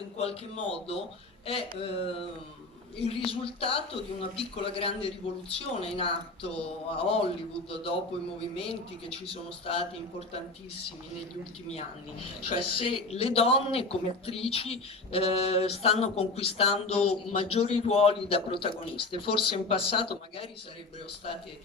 in qualche modo è il risultato di una piccola grande rivoluzione in atto a Hollywood dopo i movimenti che ci sono stati importantissimi negli ultimi anni. Cioè se le donne come attrici stanno conquistando maggiori ruoli da protagoniste. Forse in passato magari sarebbero state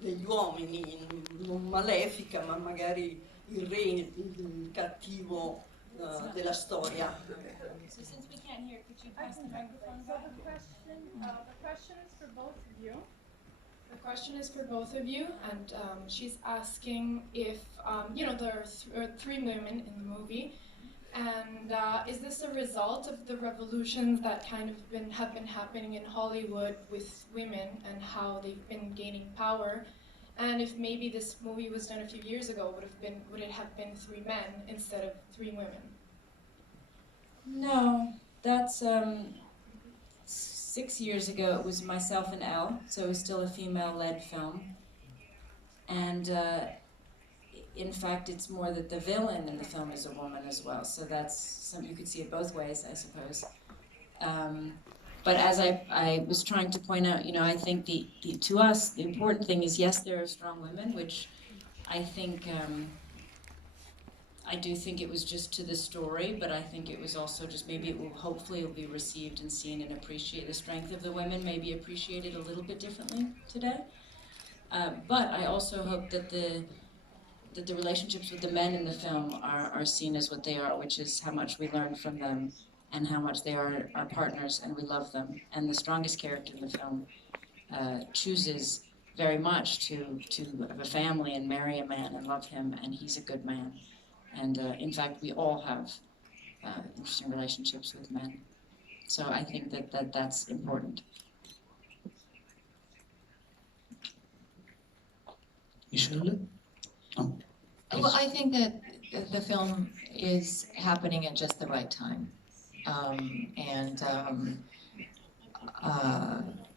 degli uomini, non Malefica, ma magari il re, il cattivo della storia. So since we can't hear, could you pass the microphone back? The question is for both of you. The question is for both of you, and she's asking if, you know, there are three women in the movie, and is this a result of the revolutions that kind of have been happening in Hollywood with women and how they've been gaining power? And if maybe this movie was done a few years ago, would it have been three men instead of three women? No, that's 6 years ago. It was myself and Elle, so it was still a female-led film. And in fact, it's more that the villain in the film is a woman as well. So that's something you could see it both ways, I suppose. But as I was trying to point out, you know, I think to us the important thing is, yes, there are strong women, which I think. I do think it was just to the story, but I think it was also just maybe hopefully it will be received and seen and appreciated. The strength of the women may be appreciated a little bit differently today. But I also hope that the relationships with the men in the film are seen as what they are, which is how much we learn from them and how much they are our partners and we love them. And the strongest character in the film chooses very much to have a family and marry a man and love him, and he's a good man. And in fact, we all have interesting relationships with men. So I think that's important. Michelle? Oh, well, I think that the film is happening at just the right time.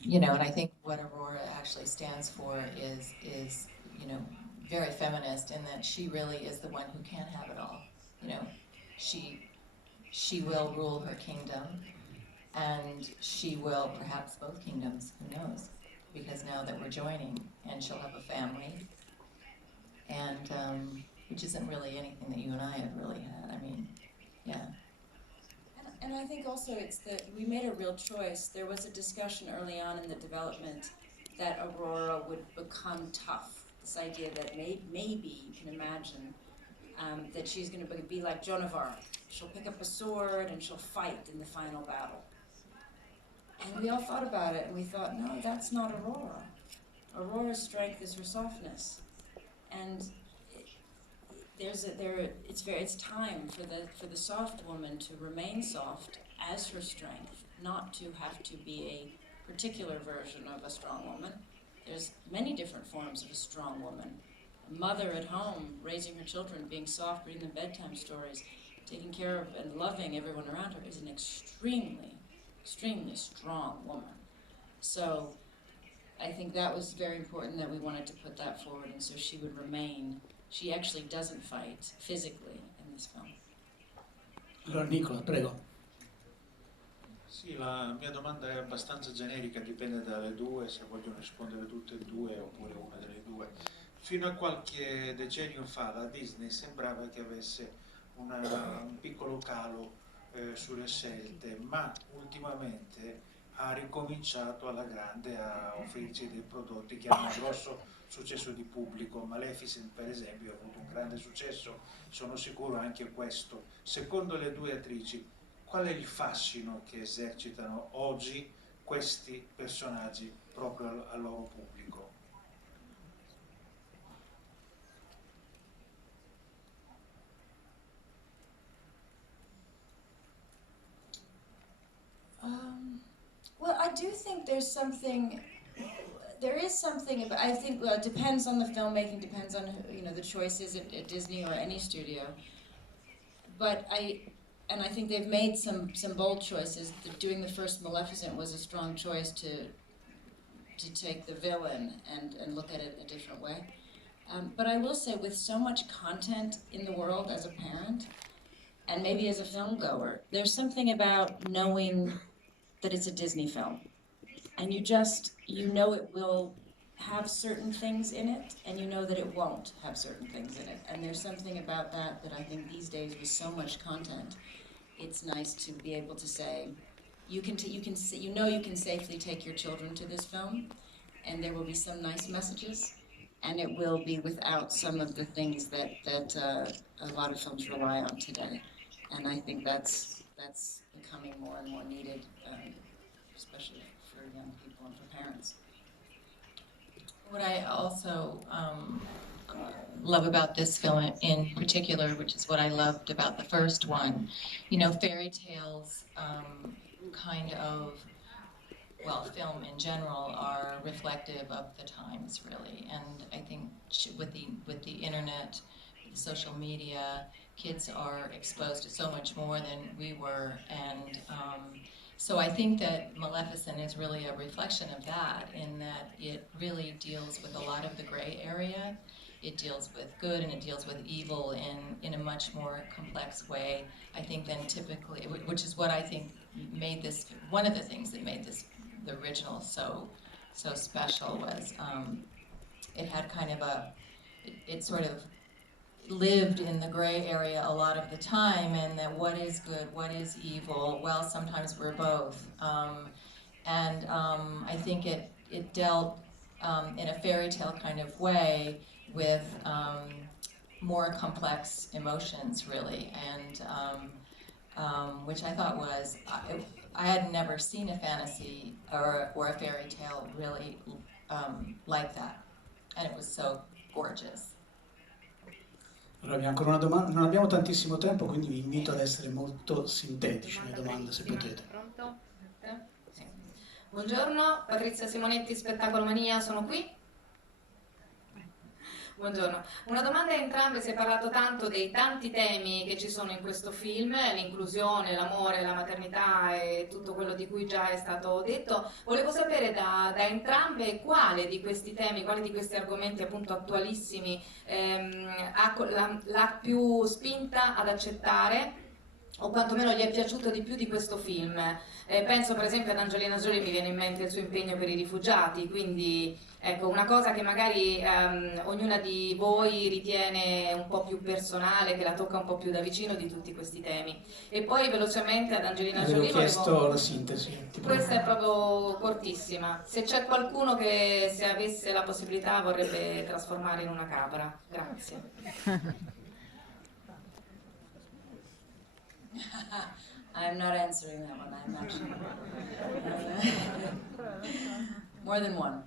You know, and I think what Aurora actually stands for is you know, very feminist in that she really is the one who can have it all. You know, she will rule her kingdom, and she will perhaps both kingdoms, who knows, because now that we're joining, and she'll have a family, and which isn't really anything that you and I have really had. I mean, yeah. And I think also it's that we made a real choice. There was a discussion early on in the development that Aurora would become tough. This idea that maybe you can imagine that she's going to be like Joan of Arc. She'll pick up a sword and she'll fight in the final battle. And we all thought about it, and we thought, no, that's not Aurora. Aurora's strength is her softness, and it's time for the soft woman to remain soft as her strength, not to have to be a particular version of a strong woman. There's many different forms of a strong woman. A mother at home, raising her children, being soft, reading them bedtime stories, taking care of and loving everyone around her is an extremely, extremely strong woman. So I think that was very important that we wanted to put that forward, and so she would remain. She actually doesn't fight physically in this film. Allora Nicola, prego. Sì, la mia domanda è abbastanza generica, dipende dalle due, se vogliono rispondere tutte e due oppure una delle due. Fino a qualche decennio fa la Disney sembrava che avesse un piccolo calo sulle scelte, ma ultimamente ha ricominciato alla grande a offrirci dei prodotti che hanno un grosso successo di pubblico. Maleficent per esempio ha avuto un grande successo, sono sicuro anche questo. Secondo le due attrici, qual è il fascino che esercitano oggi questi personaggi proprio al loro pubblico? Well, I do think there is something about, I think it depends on the filmmaking, depends on who, you know, the choices at Disney or any studio. But I think they've made some bold choices. Doing the first Maleficent was a strong choice to take the villain and look at it a different way. But I will say, with so much content in the world as a parent, And maybe as a film goer, there's something about knowing that it's a Disney film. And you know it will have certain things in it, and you know that it won't have certain things in it. And there's something about that I think these days with so much content, it's nice to be able to say, you know you can safely take your children to this film, and there will be some nice messages, and it will be without some of the things that a lot of films rely on today. And I think that's becoming more and more needed, especially for young people and for parents. What I also love about this film in particular, which is what I loved about the first one, you know, fairy tales kind of, well, film in general are reflective of the times, really. And I think with the internet, with social media, kids are exposed to so much more than we were, and so I think that Maleficent is really a reflection of that, in that it really deals with a lot of the gray area. It deals with good and it deals with evil in a much more complex way, I think, than typically, which is what I think made this, one of the things that made this, the original, so special, was it had kind of it sort of lived in the gray area a lot of the time, and that what is good, what is evil, well, sometimes we're both. I think it dealt in a fairy tale kind of way with more complex emotions, really, and which I thought was, I had never seen a fantasy or a fairy tale really like that, and it was so gorgeous. Allora abbiamo ancora una domanda, non abbiamo tantissimo tempo, quindi vi invito ad essere molto sintetici nelle domande se potete. Pronto? Sì. Buongiorno, Patrizia Simonetti, Spettacolo Mania, sono qui. Buongiorno, una domanda a entrambe. Si è parlato tanto dei tanti temi che ci sono in questo film, l'inclusione, l'amore, la maternità e tutto quello di cui già è stato detto. Volevo sapere da entrambe quale di questi temi, quale di questi argomenti appunto attualissimi l'ha più spinta ad accettare, o quantomeno gli è piaciuto di più di questo film. Penso per esempio ad Angelina Jolie, mi viene in mente il suo impegno per i rifugiati, quindi ecco, una cosa che magari ognuna di voi ritiene un po' più personale, che la tocca un po' più da vicino di tutti questi temi. E poi velocemente ad Angelina Jolie chiesto la sintesi. Questa è proprio cortissima. Se c'è qualcuno che, se avesse la possibilità, vorrebbe trasformare in una capra. Grazie. I'm not answering that one. I'm actually more than one.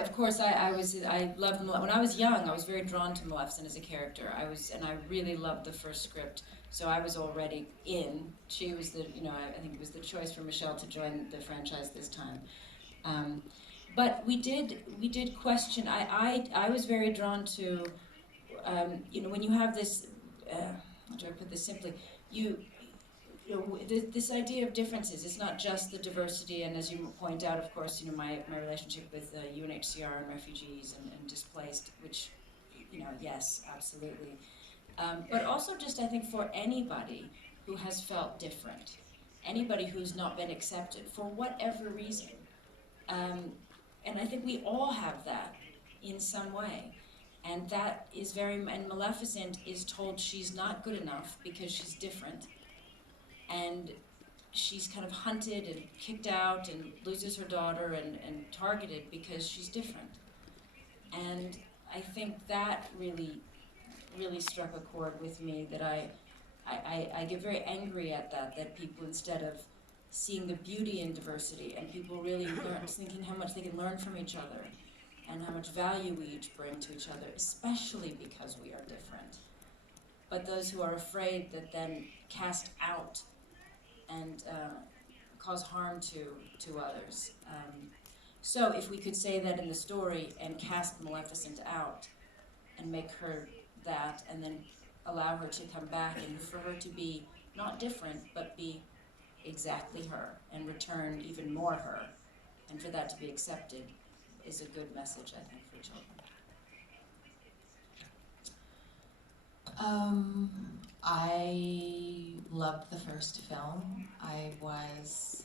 Of course, I loved when I was young. I was very drawn to Maleficent as a character. And I really loved the first script. So I was already in. She was I think it was the choice for Michelle to join the franchise this time. But we did question. I was very drawn to. When you have this, how do I put this simply? This idea of differences. It's not just the diversity, and as you point out, of course, my relationship with UNHCR and refugees and displaced, which, yes, absolutely. But also just, I think, for anybody who has felt different, anybody who's not been accepted for whatever reason. And I think we all have that in some way. And that is and Maleficent is told she's not good enough because she's different. And she's kind of hunted and kicked out and loses her daughter and targeted because she's different. And I think that really, really struck a chord with me, that I get very angry at that people, instead of seeing the beauty in diversity and people really thinking how much they can learn from each other, and how much value we each bring to each other, especially because we are different. But those who are afraid that then cast out and cause harm to others. So if we could say that in the story and cast Maleficent out and make her that, and then allow her to come back and for her to be not different, but be exactly her and return even more her, and for that to be accepted, is a good message, I think, for children. I loved the first film. I was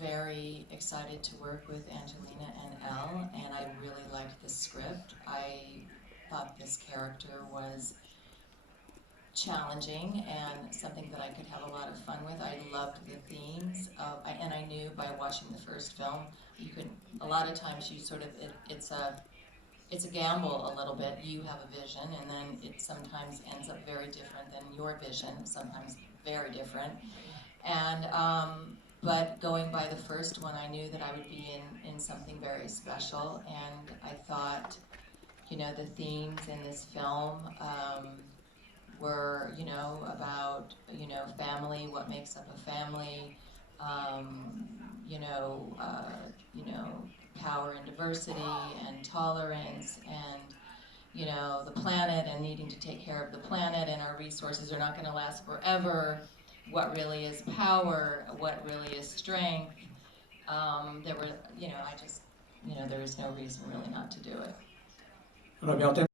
very excited to work with Angelina and Elle, and I really liked the script. I thought this character was challenging and something that I could have a lot of fun with. I loved the themes, and I knew by watching the first film, you could, a lot of times you sort of, it's a gamble a little bit. You have a vision, and then it sometimes ends up very different than your vision, sometimes very different. And but going by the first one, I knew that I would be in something very special, and I thought, you know, the themes in this film were, you know, about, you know, family, what makes up a family, you know, power and diversity and tolerance and, you know, the planet and needing to take care of the planet, and our resources are not going to last forever. What really is power? What really is strength? There were, you know, I just, you know, there was no reason really not to do it. Allora, abbiamo tempo